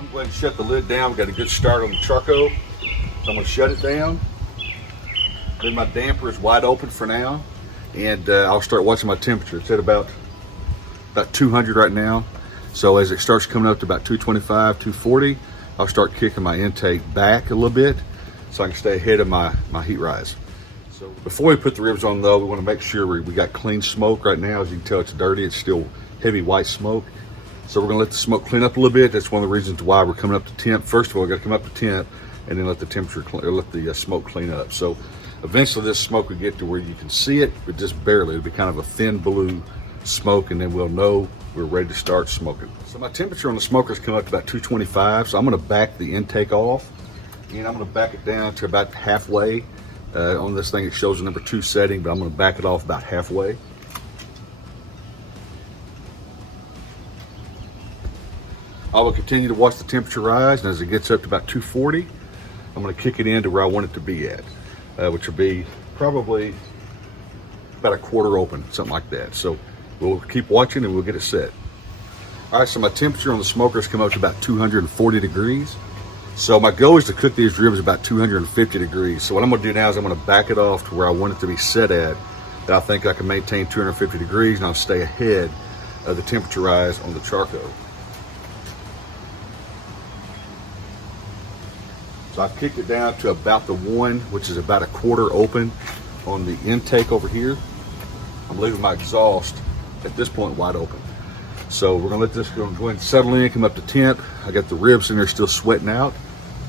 I'm going to shut the lid down. We've got a good start on the charcoal. So I'm going to shut it down. Then my damper is wide open for now. And I'll start watching my temperature. It's at about 200 right now. So as it starts coming up to about 225, 240, I'll start kicking my intake back a little bit so I can stay ahead of my heat rise. So before we put the ribs on though, we want to make sure we got clean smoke right now. As you can tell, it's dirty. It's still heavy white smoke. So we're gonna let the smoke clean up a little bit. That's one of the reasons why we're coming up to temp. First of all, we gotta come up to temp and then let the smoke clean up. So eventually this smoke will get to where you can see it, but just barely. It'll be kind of a thin blue smoke, and then we'll know we're ready to start smoking. So my temperature on the smoker's come up to about 225. So I'm gonna back the intake off, and I'm gonna back it down to about halfway. On this thing, it shows a number 2 setting, but I'm gonna back it off about halfway. I will continue to watch the temperature rise, and as it gets up to about 240, I'm gonna kick it into where I want it to be at, which will be probably about a quarter open, something like that. So we'll keep watching and we'll get it set. All right, so my temperature on the smokers come up to about 240 degrees. So my goal is to cook these ribs about 250 degrees. So what I'm gonna do now is I'm gonna back it off to where I want it to be set at, that I think I can maintain 250 degrees, and I'll stay ahead of the temperature rise on the charcoal. So I've kicked it down to about the 1, which is about a quarter open on the intake over here. I'm leaving my exhaust at this point wide open. So we're gonna let this go ahead and settle in, come up to temp. I got the ribs in there still sweating out,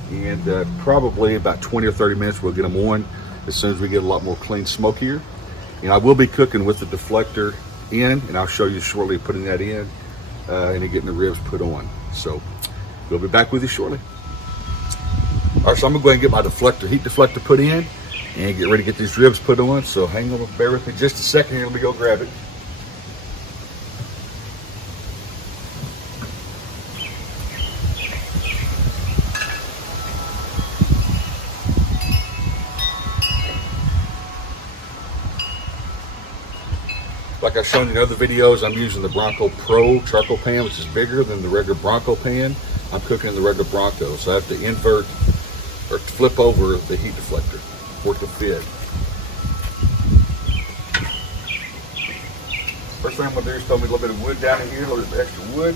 and probably about 20 or 30 minutes we'll get them on as soon as we get a lot more clean smoke here. And I will be cooking with the deflector in, and I'll show you shortly putting that in and then getting the ribs put on. So we'll be back with you shortly. All right, so I'm gonna go ahead and get my heat deflector put in and get ready to get these ribs put on. So hang on, bear with me just a second here. Let me go grab it. Like I've shown you in other videos, I'm using the Bronco Pro charcoal pan, which is bigger than the regular Bronco pan. I'm cooking in the regular Bronco, so I have to invert or flip over the heat deflector for it to fit. First thing I'm gonna do is throw me a little bit of wood down in here, a little bit of extra wood.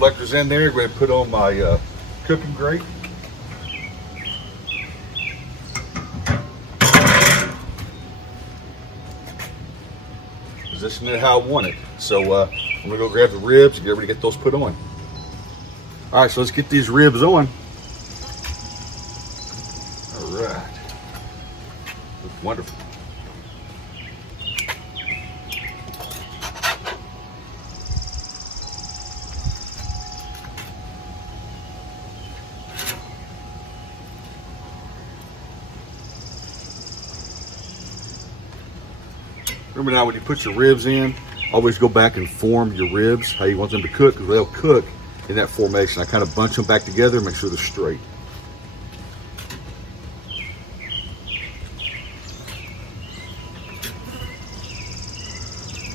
Deflector's in there. We're going to put on my cooking grate. Position it how I want it. So I'm going to go grab the ribs and get ready to get those put on. All right, so let's get these ribs on. All right. Looks wonderful. Remember now, when you put your ribs in, always go back and form your ribs how you want them to cook, because they'll cook in that formation. I kind of bunch them back together, make sure they're straight.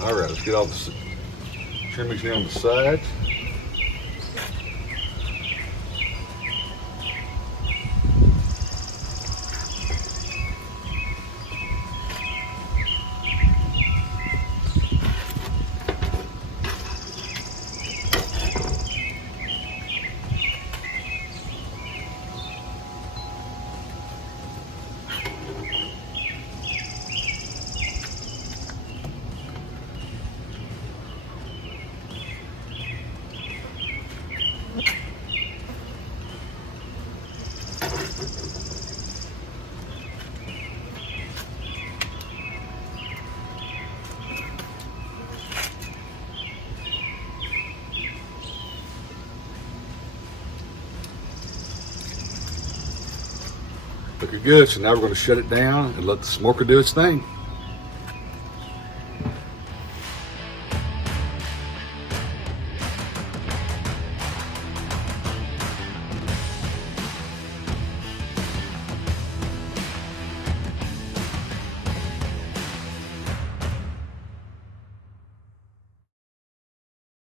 All right, let's get all the trimmings here on the sides. Looking good, so now we're going to shut it down and let the smoker do its thing.